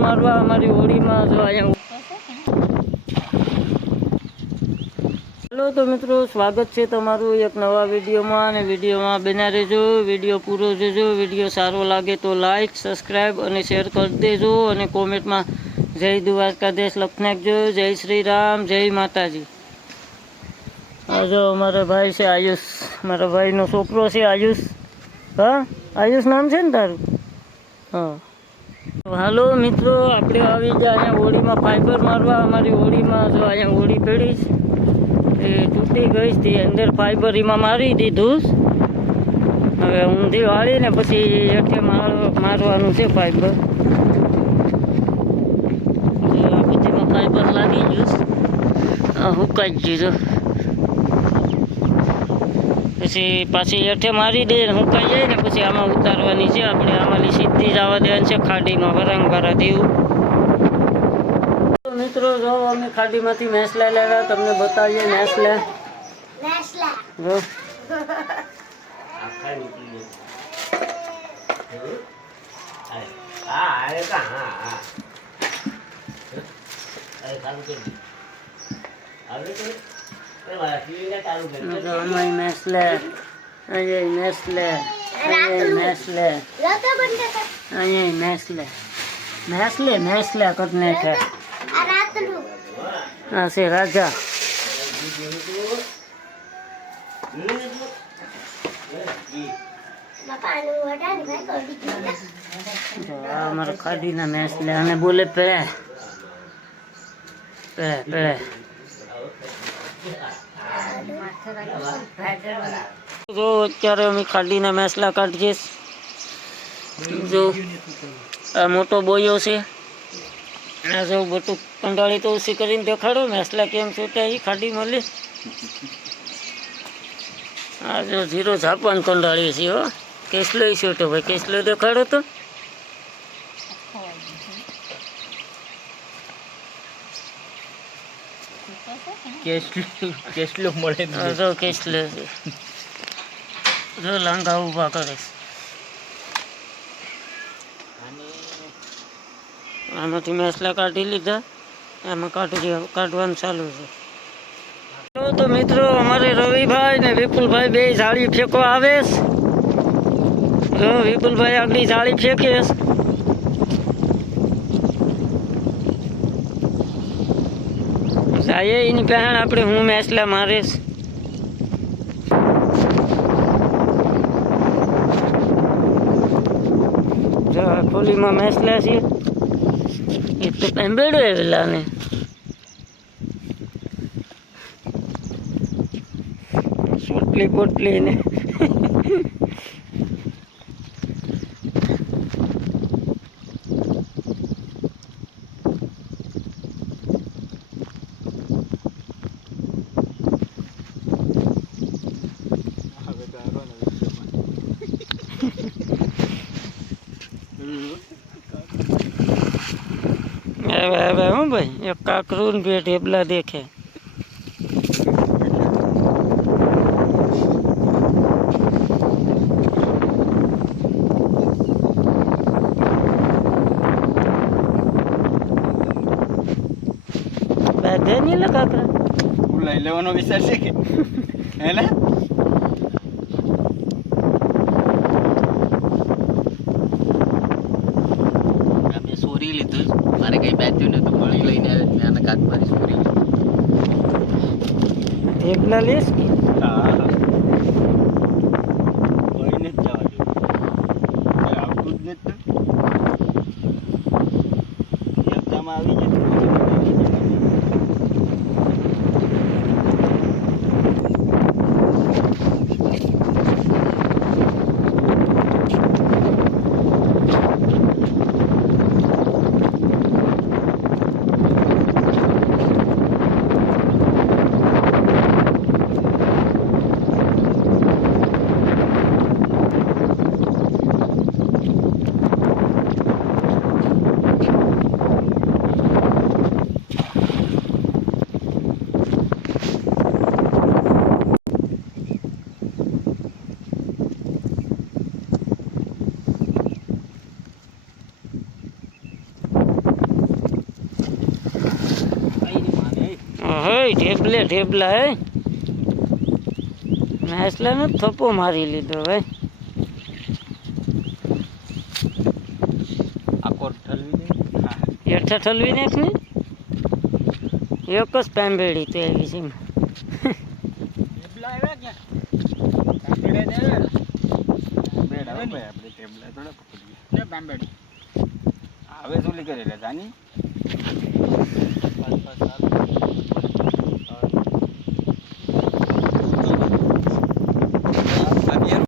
મારવા અમારી હોળીમાં જો અહીંયા હેલો, તો મિત્રો, સ્વાગત છે તમારું એક નવા વિડીયોમાં અને વિડીયોમાં બના રહેજો. વીડિયો પૂરો જોજો, વીડિયો સારો લાગે તો લાઈક સબસ્ક્રાઈબ અને શેર કરી દેજો અને કોમેન્ટમાં જય દ્વારકાધીશ લખી નાખજો જય શ્રી રામ જય માતાજી. જો અમારા ભાઈ છે આયુષ. મારા ભાઈનો છોકરો છે આયુષ. હા? આયુષ નામ છે ને તારું? હા. હાલો મિત્રો, આપણે આવી ગયા અહીંયા હોળીમાં ફાઈબર મારવા. અમારી હોળીમાં જો અહીંયા હોળી પડી એ તૂટી ગઈ તે અંદર ફાઈબર એમાં મારી દીધું. હવે ઊંધી વાળીને પછી એટલે માર, મારવાનું છે ફાઈબર આ ફાઈબર લાગી ગયું હુકાઈ જો પછી પાછી હેઠે મારી દે હું હુકાઈ જાય ને પછી આમાં ઉતારવાની છે. આપણે આમાંની સીધી જ આવવા દેવાની છે. ખાડીમાં વરાંગ ભરા દેવું મિત્રો જો અમે ખાડીમાંથી મેસલા લાવ્યા તમને બતાવીએ મેસલા જો. જો અમારી મેસલે અહીંયા મેસલે અહીંયા મેસલે અહીંયા મેસલે મેસલે મેસલે કરીને છે. આ છે રાજા. અમારે અમારા ખાડીના મેસલે અને બોલે પે પે પેળે. જો, અત્યારે અમે ખાડીના મેસલા કાઢીએ. જો, આ મોટો બોયો છે. આ જો બટુક કંડાળી તો ઓછી કરીને દેખાડો, મેસલા કેમ છૂટ્યા એ ખાડી મળી આ જો જીરો જાપાન કંડાળી છે હો. કેસલો છૂટો ભાઈ કેસલો દેખાડો તો. કેટલું મળે જો કેસલો છે. જો લાંગા ઊભા કરે આમાંથી મેસલા કાઢી લીધા. એમાં કાઢી, કાઢવાનું ચાલુ છે. તો મિત્રો, અમારે રવિભાઈ ને વિપુલભાઈ બે જાળી ફેંકો આવે જો વિપુલભાઈ આગળ જાળી ફેંકે જાય એની પહેણ આપણે હું મેસલા મારીશ. જો ખોલીમાં મેસલા છે, એ તો પેમ્બેડો એવેલા ને. પોટલી પોટલી ને. હવે હવે હું ભાઈ? એક કાકરું ને બે ઢેબલા દેખે. બાંધે નહીં લે કાકરા? લેવાનો વિચાર છે કે? હે ને અમે સોરી લીધું મારે કઈ બાંધ્યું નતું મળી લઈને આવ્યો મેં આને કાચ મારી સોરી ઢેબલા લેશ કે? આવી જતું હે ઢેબલે ઢેબલા હે? નાસલાનો થપ્પો મારી લીધો ભાઈ હેઠા ઠલવી નાખ ને એક જ પાંભેડી તો એવી છે ભાઈ હવે શું લીધે જાની?